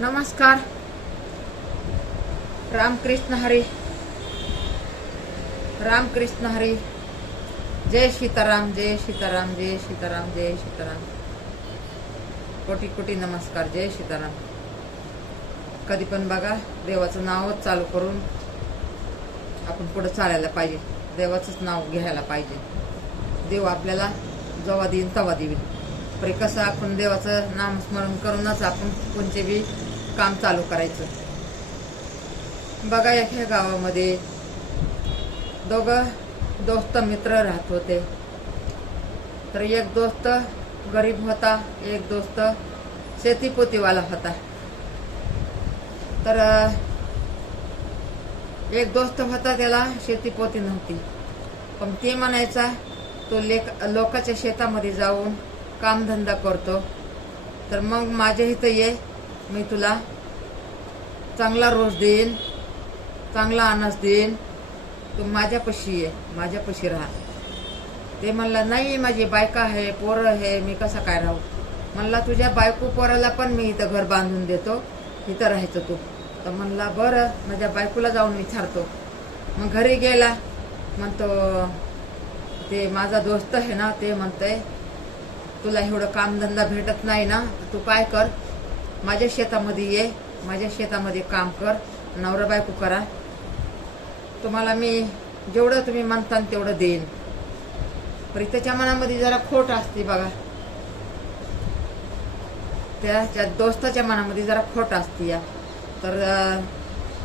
नमस्कार. रामकृष्ण हरी. रामकृष्ण हरी. जय सीताराम. जय सीताराम. जय सीताराम. जय सीताराम. कोटी कोटी नमस्कार. जय सीताराम. कधी पण बघा, देवाचं नावच चालू करून आपण पुढे चालायला पाहिजे. देवाचंच नाव घ्यायला पाहिजे. देव आपल्याला जेव्हा देईन तेव्हा देईल. पण कसं आपण देवाचं नामस्मरण करूनच आपण कोणते बी काम चालू करायचं. बघा, एका गावामध्ये दोघं दोस्त मित्र राहत होते. तर एक दोस्त गरीब होता, एक दोस्त शेतीपोतीवाला होता. तर एक दोस्त होता, त्याला शेतीपोती नव्हती, पण ते म्हणायचा तो लोकांच्या शेतामध्ये जाऊन कामधंदा करतो. तर मग माझ्या इथं ये, मी तुला चांगला रोज देईन, चांगला अनाज देईन, तू माझ्यापाशी ये, माझ्यापाशी राहा. ते म्हणला, नाही माझी बायका आहे, पोरं आहे, मी कसा काय राहू. म्हणला, तुझ्या बायको पोराला पण मी इथं घर बांधून देतो, इथं राहायचं तू. तर म्हणला, बरं, माझ्या बायकोला जाऊन विचारतो. मग घरी गेला. म्हणतो, ते माझा दोस्त आहे ना, ते म्हणतंय तुला एवढं कामधंदा भेटत नाही ना, तू काय कर, माझ्या शेतामध्ये ये, माझ्या शेतामध्ये काम कर, नवरा बायको करा, तुम्हाला मी जेवढं तुम्ही म्हणता तेवढं देईन. पण त्याच्या मनामध्ये जरा खोट असते बघा. त्याच्या दोस्ताच्या मनामध्ये जरा खोट असते या. तर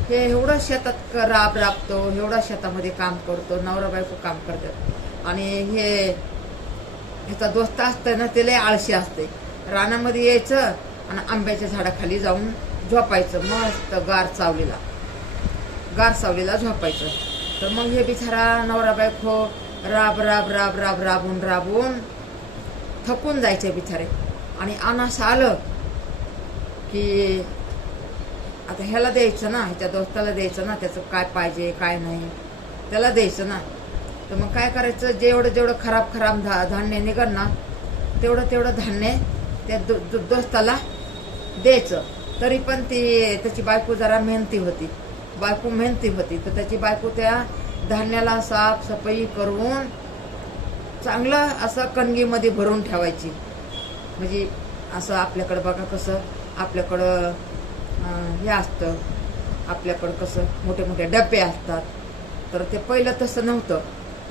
हे एवढं शेतात राबतो, एवढं शेतामध्ये काम करतो, नवरा बायको काम करतात. आणि ह्याचा दोस्त असतं ना, ते लय आळशी असते. रानामध्ये यायचं आणि आंब्याच्या झाडाखाली जाऊन झोपायचं, मस्त गार सावलीला झोपायचं. तर मग हे बिचारा नवरा बायको राबून थकून जायचे बिचारे. आणि अनास आलं की आता ह्याला द्यायचं ना, ह्याच्या दोस्ताला द्यायचं ना, त्याचं काय पाहिजे काय नाही त्याला द्यायचं ना. तर मग काय करायचं, जेवढं खराब धान्य निघण ना, तेवढं धान्य त्या दोस्ताला द्यायचं. तरी पण त्याची बायको जरा मेहनती होती. तर त्याची बायको त्या धान्याला साफसफाई करून चांगलं असं कणगीमध्ये भरून ठेवायची. म्हणजे असं आपल्याकडं बघा, कसं आपल्याकडं हे असतं, आपल्याकडं कसं मोठे मोठे डबे असतात. तर ते पहिलं तसं नव्हतं.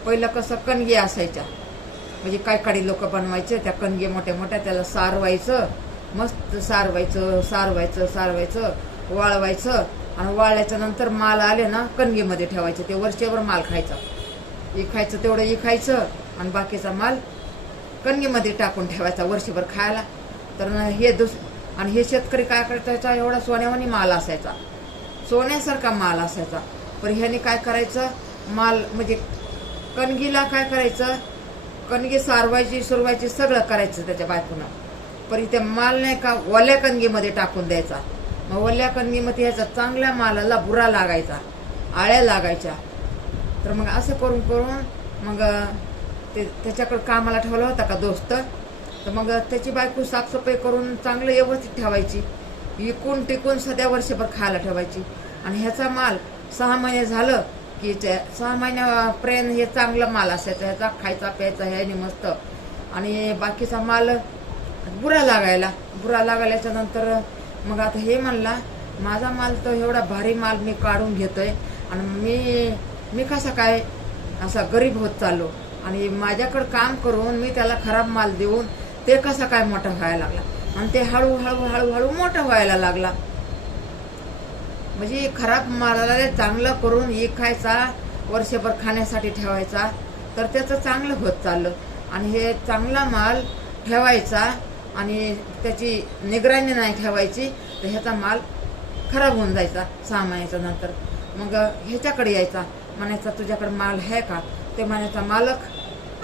पहिलं कसं कणगी असायच्या, म्हणजे काही लोक बनवायचे त्या कणगी मोठ्या, त्याला सारवायचं, मस्त सारवायचं, वाळवायचं. आणि वाळल्याच्या नंतर माल आले ना, कणगीमध्ये ठेवायचे. ते वर्षभर माल इकायचं तेवढं इकायचं, आणि बाकीचा माल कणगीमध्ये टाकून ठेवायचा वर्षभर खायला. तर हे शेतकरी काय करायचा, एवढा सोन्यावानी माल असायचा, सोन्यासारखा माल असायचा. पण ह्याने काय करायचं, माल म्हणजे कणगीला काय करायचं, कणगी सारवायची सुरवायची सगळं करायचं त्याच्या बायकोनं. पण इथे माल नाही का, ओल्या कणगीमध्ये टाकून द्यायचा. मग ओल्या कणगीमध्ये ह्याचा चांगल्या मालाला बुरा लागायचा, आळ्या लागायच्या. तर मग असं करून मग त्याच्याकडे कामाला ठेवला होता का दोस्त. तर मग त्याची बायको साफसफाई करून चांगलं व्यवस्थित ठेवायची, इकून टिकून सध्या वर्षभर खायला ठेवायची. आणि ह्याचा माल 6 महिने झालं की 6 महिन्यापर्यंत हे चांगला माल असायचा, ह्याचा खायचा प्यायचा ह्याने मस्त. आणि बाकीचा माल बुरा लागायल्याच्या नंतर मग आता हे म्हणला, माझा माल तर एवढा भारी माल मी काढून घेतोय, आणि मी कसा काय असा गरीब होत चाललो, आणि माझ्याकडे काम करून मी त्याला खराब माल देऊन ते कसा काय मोठा व्हायला लागला. आणि ते हळूहळू मोठा व्हायला लागला. म्हणजे खराब मालाला चांगलं करून विकायचा, वर्षभर खाण्यासाठी ठेवायचा, तर त्याचं चांगलं होत चाललं. आणि हे चांगला माल ठेवायचा आणि त्याची निगराणी नाही ठेवायची, तर ह्याचा माल खराब होऊन जायचा 6 महिन्याच्या नंतर. मग ह्याच्याकडे यायचा, म्हणायचा तुझ्याकडे माल आहे का. ते म्हणायचा, मालक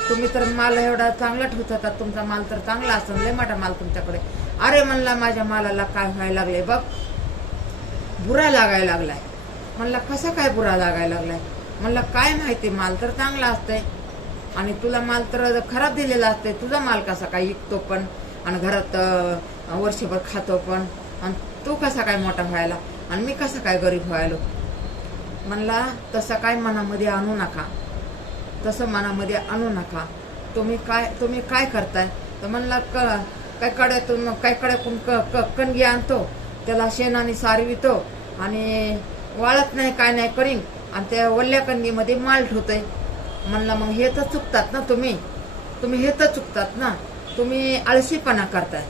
तुम्ही तर माल एवढा चांगला ठेवता, तुमचा माल तर चांगला असेल, लय मोठा माल तुमच्याकडे. अरे म्हणला, माझ्या मालाला काय व्हायला लागले बघ, बुरा लागायला लागलाय. म्हणला, कसा काय बुरा लागायला लागलाय. म्हणला, काय माहिती, माल तर चांगला असतंय, आणि तुला माल तर खराब दिलेला असते, तुझा माल कसा काय विकतो पण आणि घरात वर्षभर खातो पण. आणि तू कसा काय मोठा व्हायला आणि मी कसा काय गरीब व्हायलो. म्हणला तसं काय मनामध्ये आणू नका, तसं मनामध्ये आणू नका. तुम्ही काय करताय. तर म्हणला काय कड्यातून कणगी आणतो, त्याला शेणाने सारवितो आणि वाळत नाही काय नाही करीन आणि त्या वल्ल्या कणगीमध्ये माल ठेवतोय. म्हणलं मग हे तर चुकतात ना तुम्ही हे तर चुकतात ना. तुम्ही आळशीपणा करताय.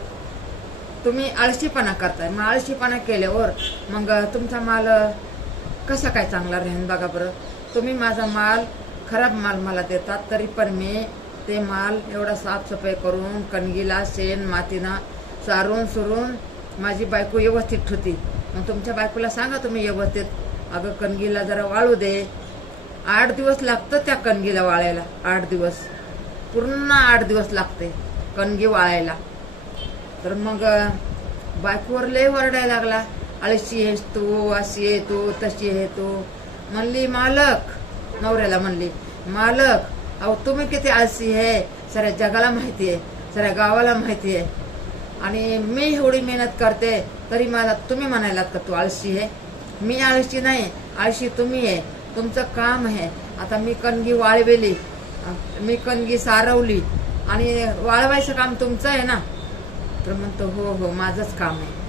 मग आळशीपणा केल्यावर मग तुमचा माल कसा काय चांगला राहील बघा बरं. तुम्ही माझा माल खराब माल मला देतात तरी पण मी ते माल एवढा साफसफाई करून कणगीला शेण मातीनं सारून सुरून माझी बायको व्यवस्थित ठेवती. मग तुमच्या बायकोला सांगा तुम्ही व्यवस्थित, अगं कणगीला जरा वाळू दे. 8 दिवस लागतं त्या कणगीला वाळायला. 8 दिवस, पूर्ण 8 दिवस लागते कणगी वाळायला. तर मग बायकोवर लय वरडायला लागला, आळशी आहेस तू, अशी आहे तू, तशी आहे तू. म्हणली मालक, नवऱ्याला म्हणली मालक अहो तुम्ही किती आळशी आहे साऱ्या जगाला माहिती आहे, साऱ्या गावाला माहिती आहे. आणि मी एवढी मेहनत करते तरी मला तुम्ही म्हणायलात का तू आळशी आहे. मी आळशी नाही, आळशी तुम्ही आहे. तुमचं काम आहे. आता मी कणगी वाळवेली, मी कणगी सारवली आणि वाळवायचं काम तुमचं आहे ना. तर म्हणतो हो माझंच काम आहे.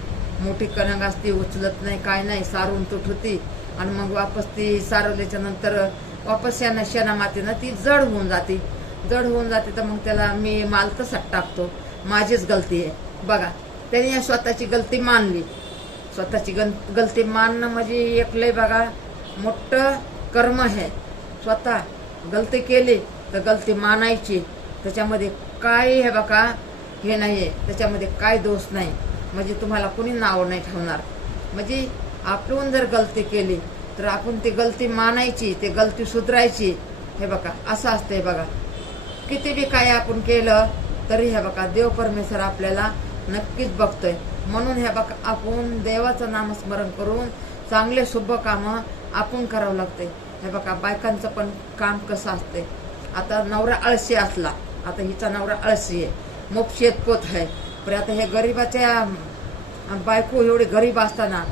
मोठी कणग असती उचलत नाही काय नाही, सारून तुट होती आणि मग वापस ती सारवल्याच्या नंतर वापस शेणा मातीनं ती जड होऊन जाते. तर मग त्याला मी माल तसाच टाकतो. माझीच गलती आहे बघा. त्याने स्वतःची गलती मानली. स्वतःची गलती मानणं म्हणजे एक लय बघा मोठं कर्म आहे. स्वतः गलती केली तर गलती मानायची. त्याच्यामध्ये काय हे बघा हे नाहीये, त्याच्यामध्ये काय दोष नाही. म्हणजे तुम्हाला कुणी नाव नाही ठेवणार. म्हणजे आपण जर गलती केली तर आपण ती गलती मानायची, ती गलती सुधारायची. हे बघा असं असतंय बघा. किती बी काय आपण केलं तरी हे बघा देव परमेश्वर आपल्याला नक्कीच बघतोय. म्हणून हे बघा आपण देवाचं नामस्मरण करून चांगले शुभ कामं आपण करावं लागते. हे बघा बायकांचं पण काम कसं असते. आता नवरा आळशी असला, आता हिचा नवरा आळशी आहे, मोप शेतपोत आहे. पण आता हे गरीबाच्या बायको एवढी गरीब असताना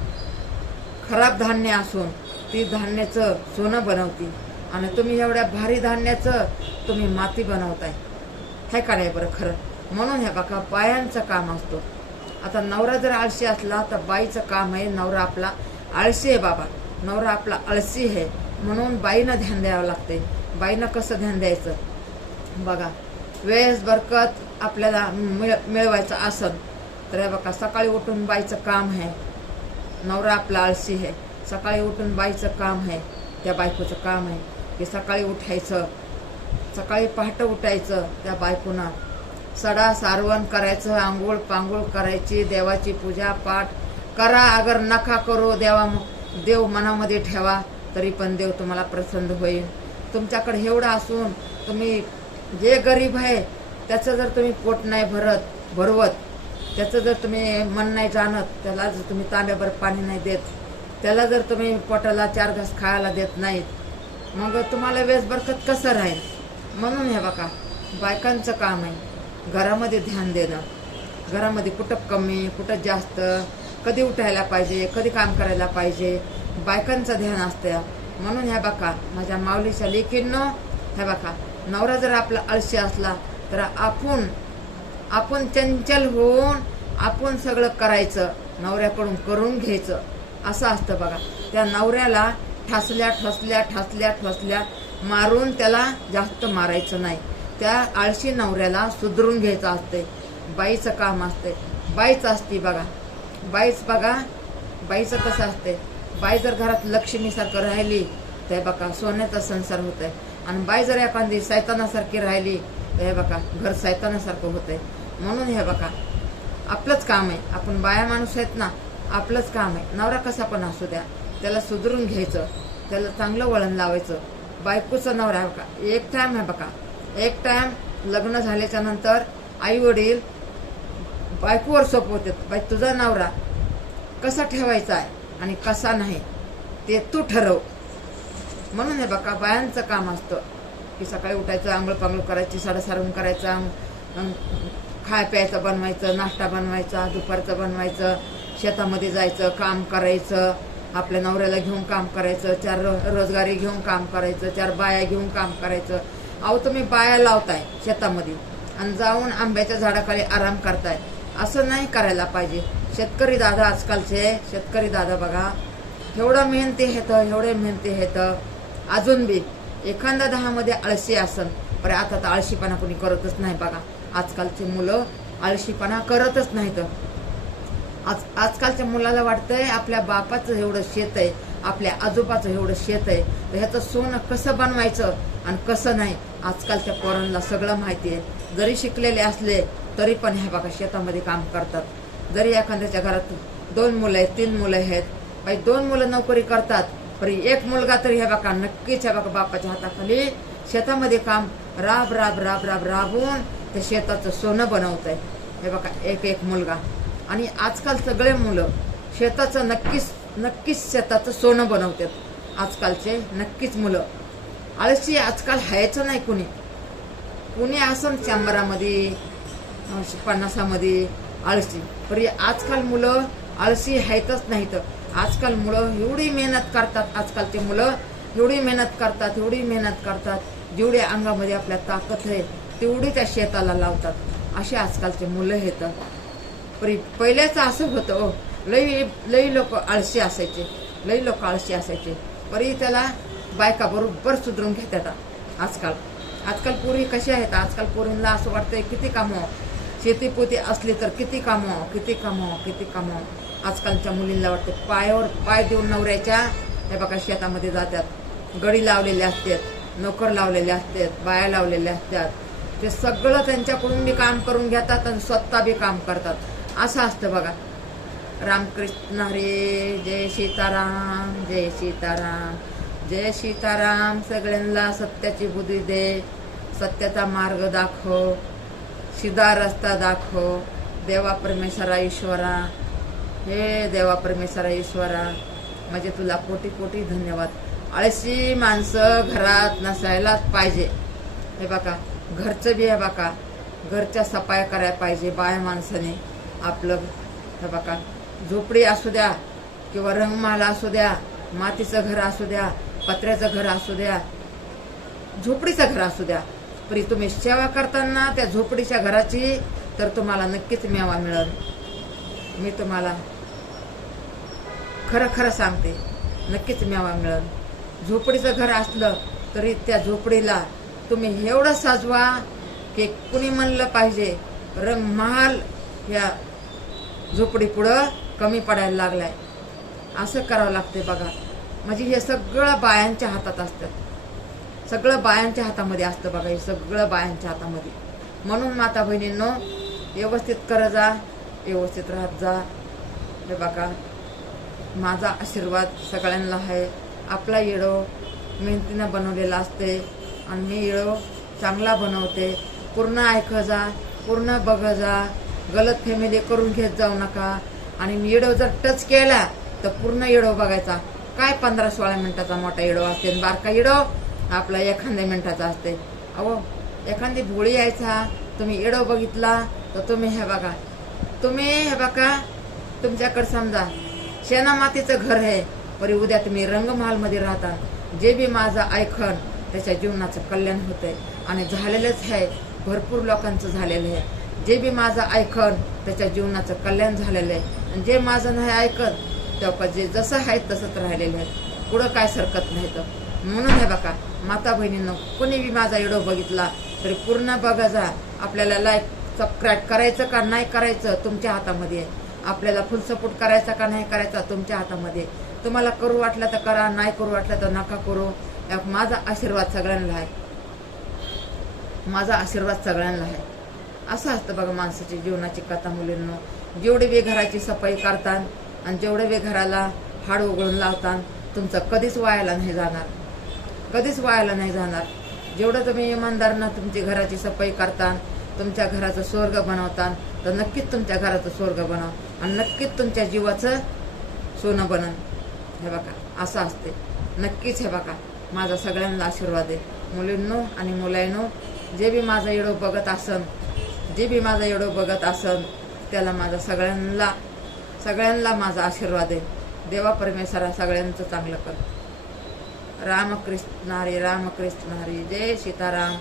खराब धान्य असून ती धान्याचं सोनं बनवती आणि तुम्ही एवढ्या भारी धान्याचं तुम्ही माती बनवताय. हे का नाही बरं खरं. म्हणून हे बघा बायांचं काम असतो. आता नवरा जर आळशी असला तर बाईचं काम आहे. नवरा आपला आळशी आहे बाबा, नवरा आपला आळशी आहे. म्हणून बाईनं ध्यान द्यावं लागते. बाईनं कसं ध्यान द्यायचं बघा. वेळेस बरकत आपल्याला मिळवायचं असन तर हे बघा सकाळी उठून बाईचं काम आहे. नवरा आपला आळशी आहे, सकाळी उठून बाईचं काम आहे. त्या बायकोचं काम आहे की सकाळी उठायचं, सकाळी पहाटे उठायचं. त्या बायकोनं सडा सारवण करायचं, आंघोळ पांघोळ करायची, देवाची पूजा पाठ करा. अगर नका करू देव मनामध्ये ठेवा तरी पण देव तुम्हाला प्रसन्न होईल. तुमच्याकडे एवढं असून तुम्ही जे गरीब आहे त्याचं जर तुम्ही पोट नाही भरवत, त्याचं जर तुम्ही मन नाही जाणत, त्याला जर तुम्ही तांब्याभर पाणी नाही देत, त्याला जर तुम्ही पोटाला 4 घास खायला देत नाहीत, मग तुम्हाला वेस बरकत कसं राहील. म्हणून हे बघा बायकांचं काम आहे घरामध्ये ध्यान देणं. घरामध्ये कुठं कमी कुठं जास्त, कधी उठायला पाहिजे, कधी काम करायला पाहिजे, बायकांचं ध्यान असतं. म्हणून ह्या बघा माझ्या माऊलीच्या लेकींनो, ह्या बघा नवरा जर आपला आळशी असला तर आपण चंचल होऊन आपण सगळं करायचं, नवऱ्याकडून करून घ्यायचं. असं असतं बघा. त्या नवऱ्याला ठसल्या मारून त्याला जास्त मारायचं नाही. त्या आळशी नवऱ्याला सुधरून घ्यायचं असते. बाईचं काम असते, बाईच असते बघा. बाईचं कसं असते. बाई जर घरात लक्ष्मीसारखं राहिली तर बघा सोन्याचा संसार होत आहे. आणि बाई जर एखादी सैतानासारखी राहिली तर हे बघा घर सैतानासारखं होतंय. म्हणून हे बघा आपलंच काम आहे. आपण बाया माणूस आहेत ना, आपलंच काम आहे. नवरा कसा पण असू द्या त्याला सुधरून घ्यायचं, त्याला चांगलं वळण लावायचं. बायकोचं नवरा आहे बघा एक टाइम आहे बघा. एक टाइम लग्न झाल्याच्या नंतर आई वडील बायकोवर सोपवतात, बाई तुझा नवरा कसा ठेवायचा आहे आणि कसा नाही ते तू ठरव. म्हणून हे बघा बायांचं काम असतं की सकाळी उठायचं, आंघोळ पांघोळ करायची, साडा सारवून करायचं, खाय प्यायचं बनवायचं, नाश्ता बनवायचा, दुपारचं बनवायचं, शेतामध्ये जायचं, काम करायचं, आपल्या नवऱ्याला घेऊन काम करायचं, 4 रोजगारी घेऊन काम करायचं, 4 बाया घेऊन काम करायचं. अहो तुम्ही बाया लावताय शेतामध्ये आणि जाऊन आंब्याच्या झाडाखाली आराम करताय. असं नाही करायला पाहिजे. शेतकरी दादा आजकालचे शेतकरी दादा बघा एवढं मेहनती आहेत. अजून बी एखादा 10 मध्ये आळशी असन, पण आता तर आळशीपणा कोणी करतच नाही बघा. आजकालची मुलं आळशीपणा करतच नाहीत. आजकालच्या मुलाला वाटतंय आपल्या बापाचं एवढं शेत आहे, आपल्या आजोबाचं एवढं शेत आहे, तर ह्याचं सोनं कसं बनवायचं आणि कसं नाही आजकालच्या पोरांना सगळं माहिती आहे. जरी शिकलेले असले तरी पण हे बघा शेतामध्ये काम करतात. जरी एखाद्याच्या घरात 2 मुलं आहेत, 3 मुलं आहेत, 2 मुलं नोकरी करतात, पण एक मुलगा तरी हे बघा नक्कीच हे बघा बापाच्या हाताखाली शेतामध्ये काम राबून ते शेताचं सोनं बनवतंय. हे बघा एक मुलगा. आणि आजकाल सगळे मुलं शेताचं नक्कीच शेताचं सोनं बनवतात. आजकालचे नक्कीच मुलं आळशी आजकाल हायचं नाही. कुणी असं 100मध्ये 50मध्ये आळशी, पण आजकाल मुलं आळशी हायतच नाहीत. आजकाल मुलं एवढी मेहनत करतात. आजकालचे मुलं एवढी मेहनत करतात. जेवढ्या अंगामध्ये आपल्या ताकद आहे तेवढी त्या शेताला लावतात. असे आजकालचे मुलं आहेत. पहिल्याच असं होतं लई लोक आळशी असायचे. परी त्याला बायका बरोबर सुधरून घेतात. आजकाल पोरी कशा आहेत. आजकाल पोरींना असं वाटतंय किती कामं, शेतीपोती असली तर किती कामं. आजकालच्या मुलींना वाटतं पायावर पाय देऊन नवऱ्याच्या हे बघा शेतामध्ये जातात. गडी लावलेले असतात, नोकर लावलेले असतात, बाया लावलेल्या असतात. ते सगळं त्यांच्याकडून बी काम करून घेतात आणि स्वतः बी काम करतात. असं असतं बघा. रामकृष्ण हरे. जय सीताराम. सगळ्यांना सत्याची बुद्धी दे, सत्याचा मार्ग दाखव, सीधा रस्ता दाखव. देवा परमेश्वरा ईश्वरा, हे देवा परमेश्वरा ईश्वरा, म्हणजे तुला कोटी धन्यवाद. आळशी माणसं घरात नसायलाच पाहिजे. हे बघा घरचं बी हे बघा घरच्या सफाया करायला पाहिजे बाया माणसाने. आपलं हे बघा झोपडी असू द्या किंवा रंगमाला असू द्या, मातीचं घर असू द्या, पत्र्याचं घर असू द्या, झोपडीचं घर असू द्या, तरी तुम्ही सेवा करताना त्या झोपडीच्या घराची तर तुम्हाला नक्कीच मेवा मिळेल. मी तुम्हाला खरं सांगते, नक्कीच मेवा मिळेल. झोपडीचं घर असलं तरी त्या झोपडीला तुम्ही एवढं सजवा की कुणी म्हणलं पाहिजे रंगमहाल या झोपडी पुढं कमी पडायला लागलाय. असं करावं लागते बघा. म्हणजे हे सगळं बायांच्या हातात असतं. सगळं बायांच्या हातामध्ये असतं बघा. हे सगळं बायांच्या हातामध्ये. म्हणून माता बहिणींनो व्यवस्थित करत जा, व्यवस्थित राहत जा. हे बघा माझा आशीर्वाद सगळ्यांना आहे. आपला येडो मेहनतीनं बनवलेला असते आणि मी येडो चांगला बनवते. पूर्ण ऐक जा, पूर्ण बघ जा, गलत फॅमिली करून घेत जाऊ नका. आणि मी येडो जर टच केला तर पूर्ण येडो बघायचा. काय 15-16 मिनिटाचा मोठा येडो असते, बारका येडो आपला एखाद्या मिनिटाचा असते. अहो एखादी भोळी यायचा तुम्ही येडो बघितला तर तुम्ही हे बघा तुमच्याकडे समजा शेणा मातीचं घर आहे, परी उद्या तुम्ही रंगमहालमध्ये राहता. जे बी माझं ऐकन त्याच्या जीवनाचं कल्याण होतंय आणि झालेलंच आहे. भरपूर लोकांचं झालेलं आहे. जे बी माझं ऐकन त्याच्या जीवनाचं कल्याण झालेलं आहे. आणि जे माझं नाही ऐकत तेव्हा जे जसं आहे तसंच राहिलेलं आहे. पुढं काय सरकत नाही. तर म्हणून हे बघा माता बहिणींनो कोणी बी माझा व्हिडिओ बघितला तरी पूर्ण बघा जा. आपल्याला लाईक सबस्क्राईब करायचं का नाही करायचं तुमच्या हातामध्ये आहे. आपल्याला फुल सपोर्ट करायचा का नाही करायचा तुमच्या हातामध्ये. तुम्हाला करू वाटलं तर करा, नाही करू वाटलं तर नका करू. माझा आशीर्वाद सगळ्यांना आहे. असं असतं बघा माणसाची जीवनाची कथा. मुलींनो जेवढे बी घराची सफाई करतात आणि जेवढे बी घराला हाड उघडून लावतात तुमचं कधीच वायाला नाही जाणार. जेवढं तुम्ही इमानदारनं तुमची घराची सफाई करता, तुमच्या घराचं स्वर्ग बनवता, तर नक्कीच तुमच्या घराचं स्वर्ग बनव आणि नक्कीच तुमच्या जीवाचं सोनं बनन. हे बघा असं असते. नक्कीच हे बघा माझा सगळ्यांना आशीर्वाद आहे. मुलींनो आणि मुलांनो जे बी माझा व्हिडिओ बघत असन त्याला माझा सगळ्यांना सगळ्यांना माझा आशीर्वाद आहे. देवा परमेश्वरा सगळ्यांचं चांगलं कर. रामकृष्ण हरी, रामकृष्ण हरी. जय सीताराम,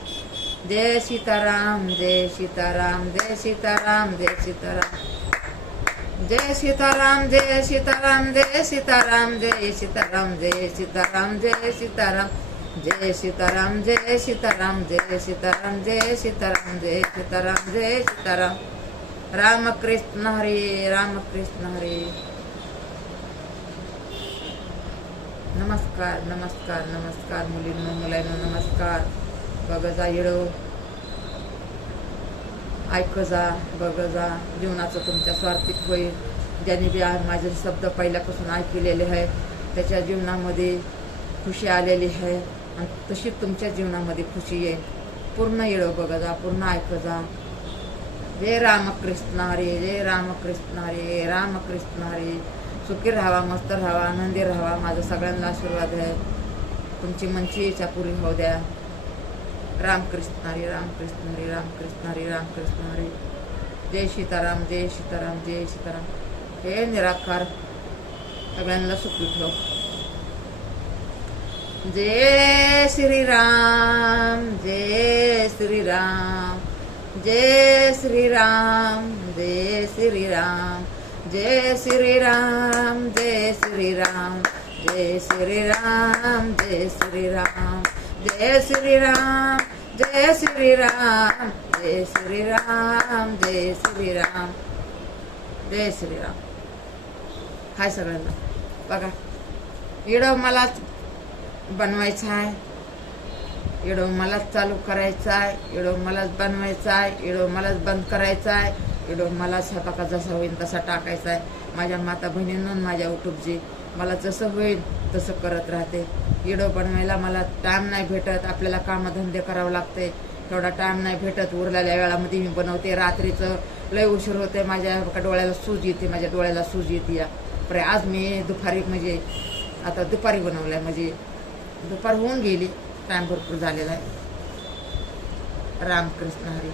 जय सीताराम, जय सीताराम, जय सीताराम, जय सीताराम, जय सीताराम, जय सीताराम, जय सीताराम, जय सीताराम, जय सीताराम, जय सीताराम, जय सीताराम, जय सीताराम, जय सीताराम, जय सीताराम, जय सीताराम, जय सीताराम. रामकृष्ण हरी, रामकृष्ण हरी. नमस्कार, नमस्कार, नमस्कार मुलींनो, मुलांनो, नमस्कार. बघ जा येडो, ऐक जा, बघ जा. जीवनाचं तुमच्या स्वार्थिक होईल. ज्यांनी बी माझे शब्द पहिल्यापासून ऐकलेले आहे त्याच्या जीवनामध्ये खुशी आलेली आहे आणि तशी तुमच्या जीवनामध्ये खुशी येईल. पूर्ण येडो बघ जा, पूर्ण ऐक जा. जय रामकृष्ण हरी, जय रामकृष्ण हरी, रामकृष्ण हरी. सुखी राहावा, मस्त राहावा, आनंदी राहावा. माझा सगळ्यांना आशीर्वाद आहे. तुमची मनची इच्छा पुरी होऊ द्या. रामकृष्ण हरी, रामकृष्ण हरी, रामकृष्ण हरी, रामकृष्ण हरी. जय सीताराम, जय सीताराम, जय सीताराम. हे निराकार सगळ्यांना सुखी ठेव. जय श्रीराम, जय श्रीराम, जय श्रीराम, जय श्रीराम, जय श्रीराम, जय श्रीराम, जय श्रीराम, जय श्रीराम, जय श्रीराम, जय श्रीराम, जय श्रीराम, जय श्रीराम, जय श्रीराम. हाय सगळ्यांना. बघा व्हिडिओ मलाच बनवायचा आहे, व्हिडिओ मलाच चालू करायचा आहे, व्हिडिओ मलाच बनवायचा आहे, व्हिडिओ मलाच बंद करायचा आहे, व्हिडिओ मला स्वयंपाका जसा होईल तसा टाकायचा आहे. माझ्या माता बहिणींना माझ्या युट्यूबची मला जसं होईल तसं करत राहते. व्हिडिओ बनवायला मला टाईम नाही भेटत. आपल्याला कामधंदे करावं लागते, तेवढा टाईम नाही भेटत. उरलेल्या वेळामध्ये मी बनवते. रात्रीचं लय उशीर होते, माझ्या डोळ्याला सूज येते, माझ्या डोळ्याला सूज येते या. पण आज मी दुपारी म्हणजे आता दुपारी बनवलंय, म्हणजे दुपार होऊन गेली, टाईम भरपूर झालेला आहे. रामकृष्ण हरी.